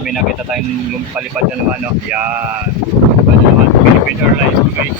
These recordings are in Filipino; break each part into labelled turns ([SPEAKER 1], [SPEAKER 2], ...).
[SPEAKER 1] guys, may nakita tayong lumpalipad na naman, no? Yan. Palipad na naman. Philippine Airlines guys.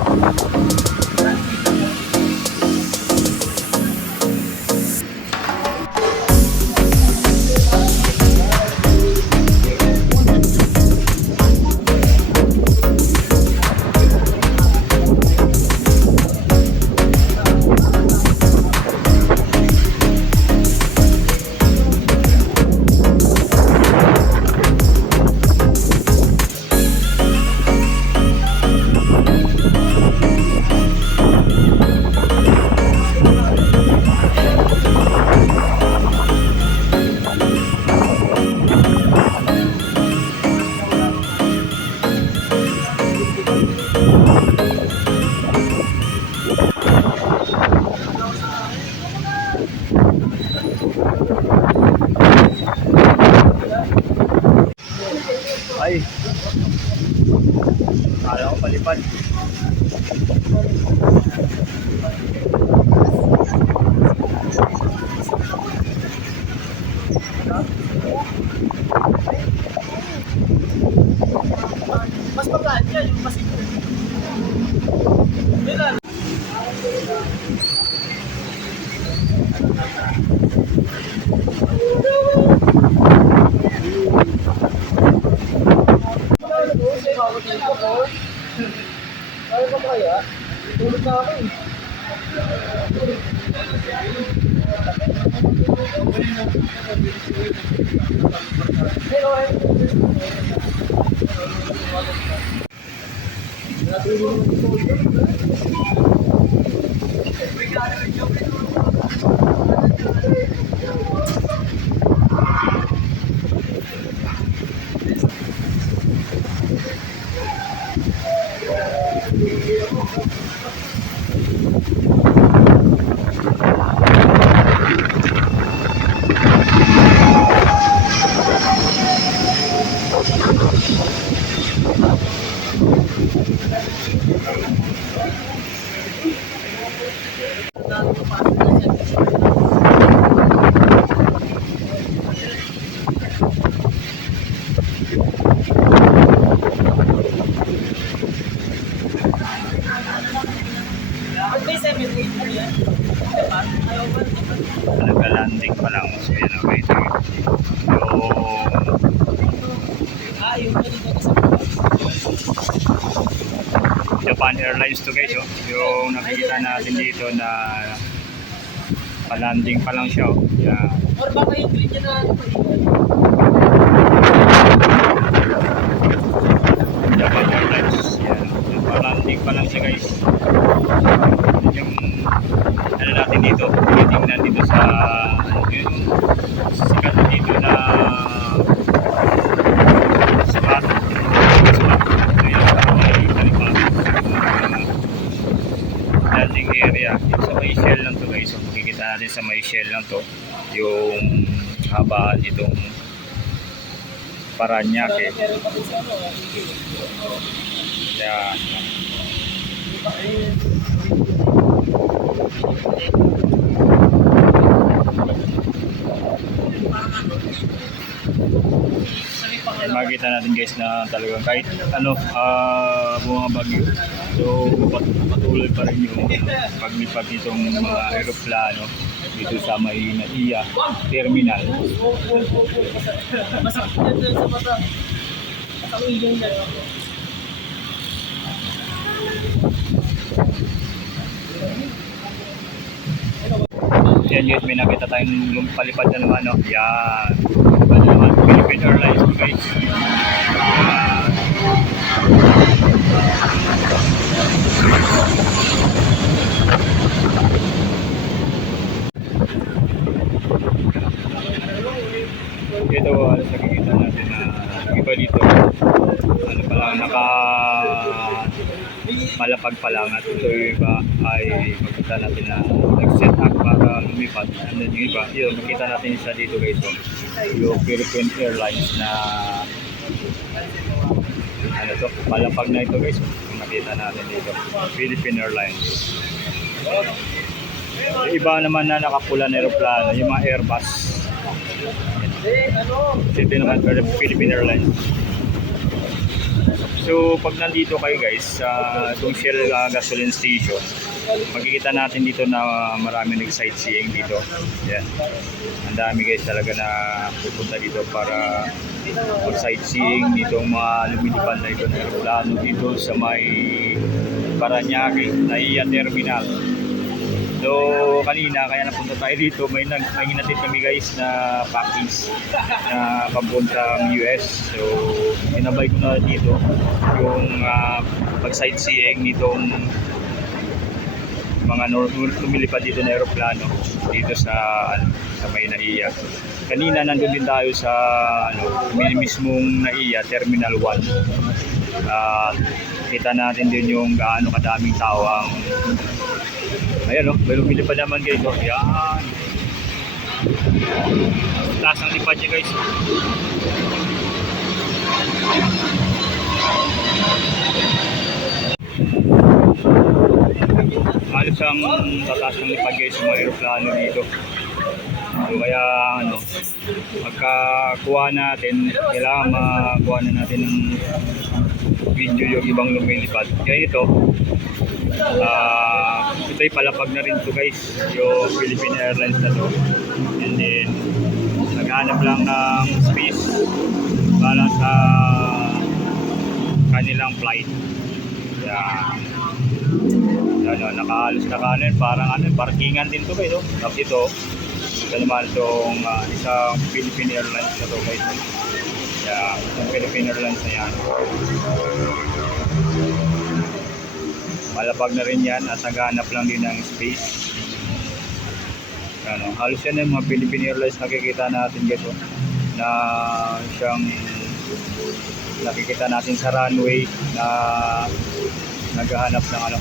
[SPEAKER 1] Yan. Ay.
[SPEAKER 2] Tulog na ako eh. Hello, eh. Ba't may 7-8 mo yan? Diba? Ayaw ba?
[SPEAKER 1] Nagka-landing pa lang. So, yan ang wait. Yung
[SPEAKER 2] Ah, yung kanina sa
[SPEAKER 1] Airlines to guys, oh. Yung nakikita natin dito na pa-landing pa lang siya, oh. Yan.
[SPEAKER 2] Or baka yung green niya na pa
[SPEAKER 1] Japan Airlines. Yan. Yung Pa-landing pa lang siya guys. Yung ano natin dito, tinitingnan dito sa ano yun, sikat dito na spot. Spot. Ayun, may talipang landing area. Yung sa may shell lang to guys. So, makikita natin sa may shell lang to yung habaan itong Paranaque. Yan. Eh, makita natin guys na talagang kahit ano, ah bumabagyo. So pat- patuloy pa rin yung paglipat nitong mga aeroplano dito sa may Naiya Terminal.
[SPEAKER 2] Masakit yan sa mata. At ang ilong niya.
[SPEAKER 1] Yan guys, may nakita tayong lumpalipad na naman. No? Yan. Palipad na naman. Philippine Airlines guys. Yan. Ito, ano, nakikita natin na yung iba dito, ano pa lang, naka malapag pa lang at ito yung iba ay makita natin na nag-set up para lumipad. And then yung iba, yun, makita natin isa dito guys. So, yung Philippine Airlines na ano to, malapag na ito guys. Yung makita natin dito, Philippine Airlines. Yung iba naman na nakapula na aeroplano, yung mga Airbus. Ito naman Philippine Airlines. So, pag nandito kayo guys, sa itong Shell uh, gasoline station, makikita natin dito na marami nag-sightseeing dito. Yan. Ang dami guys talaga na pupunta dito para mag-sightseeing dito mga lumilipad na ito na aeroplano dito sa may Paranaque, Naiya Terminal. So, kanina, kaya napunta tayo dito, may, nag, may hinatid kami guys na package na papuntang US. So, inabay ko na dito yung uh, pag-sightseeing nitong mga lumilipad dito na aeroplano dito sa ano, sa may Naiya. Kanina nandun din tayo sa ano, mismong Naiya Terminal 1. Ah, kita natin din yung gaano kadaming tao ang Ayan o, may lumilipad naman guys. Oh. Yan. Taas ang lipad niya guys. Halos ang tataas ng lipad guys sa mga aeroplano dito. So, kaya ano, magkakuha natin, kailangan makuha na natin ng video yung ibang lumilipad. Kaya ito, Ah, ito'y palapag na rin to guys, yung Philippine Airlines na to. And then, naghanap lang ng space para sa kanilang flight. Yan. Yan, oh, nakahalos na kanan, parang ano, parkingan din to guys. Oh. Tapos ito, ito naman itong ah, isang Philippine Airlines na to guys. Yeah, itong Philippine Airlines na yan. Malapag na rin yan at naghahanap lang din ng space. Ano, halos yan yung mga Philippine Airlines nakikita natin. Oh, na siyang nakikita natin sa runway na naghahanap ng ano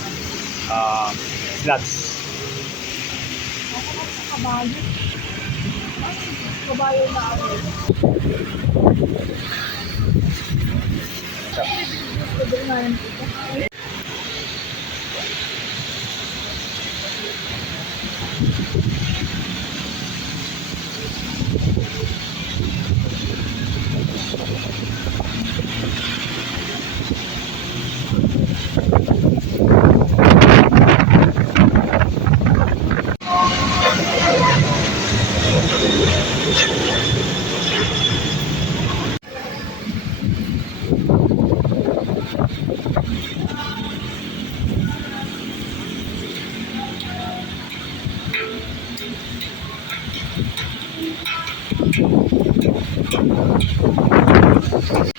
[SPEAKER 1] ah slots.
[SPEAKER 2] Kabayo. Kabayo na ako. どう
[SPEAKER 1] ぞ。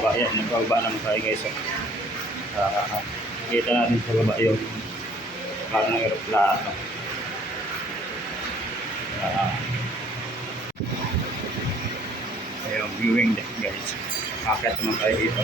[SPEAKER 1] guys, pababa yan. Nagpababa naman tayo guys. Ah, kita natin sa baba yung parang ng aeroplano. Ah, ayun, viewing deck guys. Akit naman tayo dito.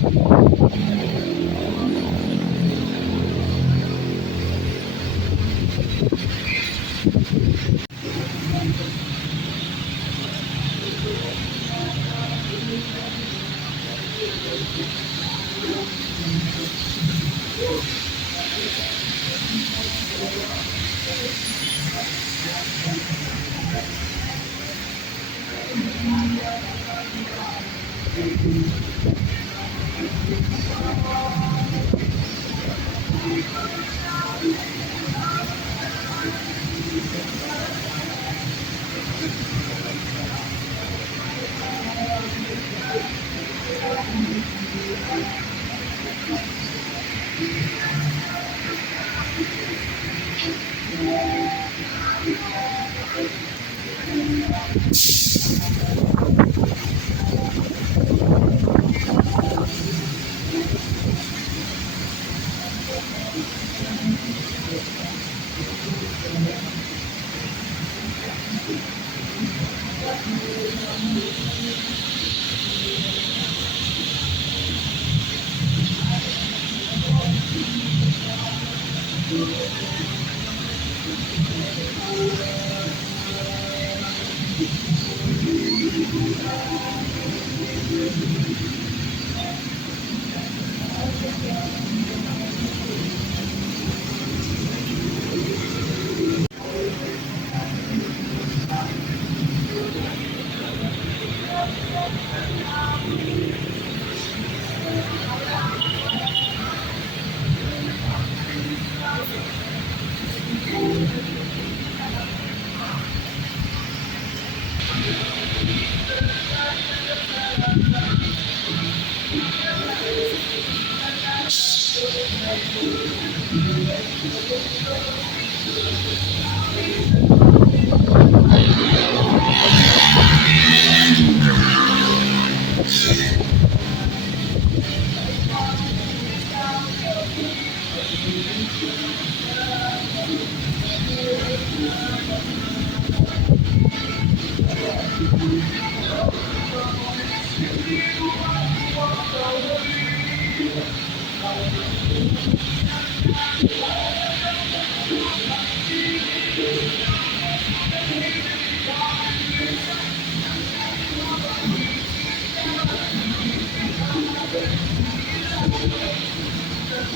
[SPEAKER 1] Thank you. Thank you. Thank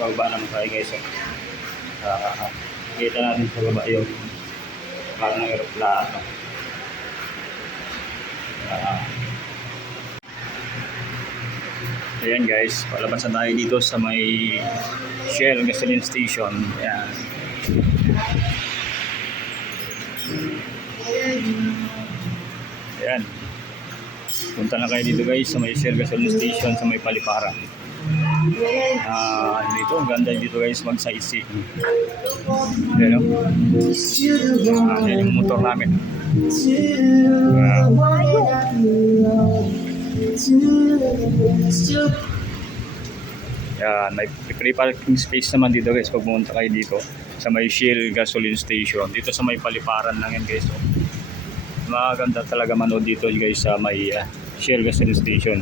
[SPEAKER 1] pababa. Yung naman tayo guys. Oh. Ah, kita natin sa baba yun. Parang aeroplano. Ah. Ayan guys, palabas na tayo dito sa may Shell gasoline station. Ayan. Ayan. Punta na kayo dito guys sa may Shell gasoline station sa may Palipara. Ah, dito, ang ganda dito guys mag-sightseeing. Ayan o. Ah, yan yung motor namin. Yan, may free parking space naman dito guys pag pumunta kayo dito sa may Shell gasoline station. Dito sa may paliparan lang yan guys. Oh. Maganda talaga manood dito guys sa may ah, Shell gasoline station.